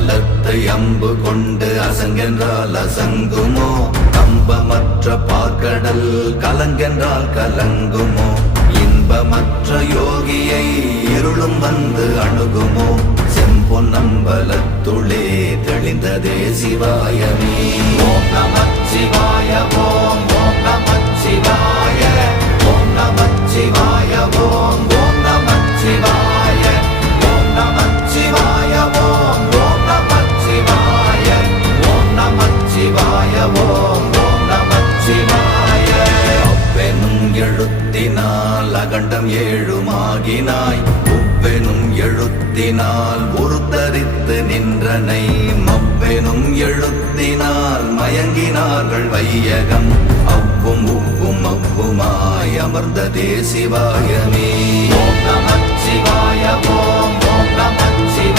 பலத்தை அம்பு கொண்டு அசங்கென்றால் அசங்குமோ? கம்பமற்ற பார்க்கடல் கலங்கென்றால் கலங்குமோ? இன்பமற்ற யோகியை இருளும் வந்து அணுகுமோ? செம்பொன்னம்பலத்துளே தெளிந்ததே சிவாயமே. ஓம் நமச்சிவாய ஓம் ஓம் நமச்சிவாய ஓம் நமச்சிவாய ஓம் ஓம் நமச்சிவாய ஓம் நமச்சிவாய ஓம் ஓம் நமச்சிவாய ஓம் நமச்சிவாய ஓம் ஓம் நமச்சிவாய. அவ்வெனும் எழுத்தினால் அகண்டம் ஏழுமாகினாய், உவ்வெனும் எழுத்தினால் உருத்தரித்து நின்றனை, மவ்வெனும் எழுத்தினால் மயங்கினார்கள் வையகம், அவ்வும் உவ்வும் அவ்வுமாய் அமர்ந்ததே சிவாயமே. ஓம் நமச்சிவாய ஓம்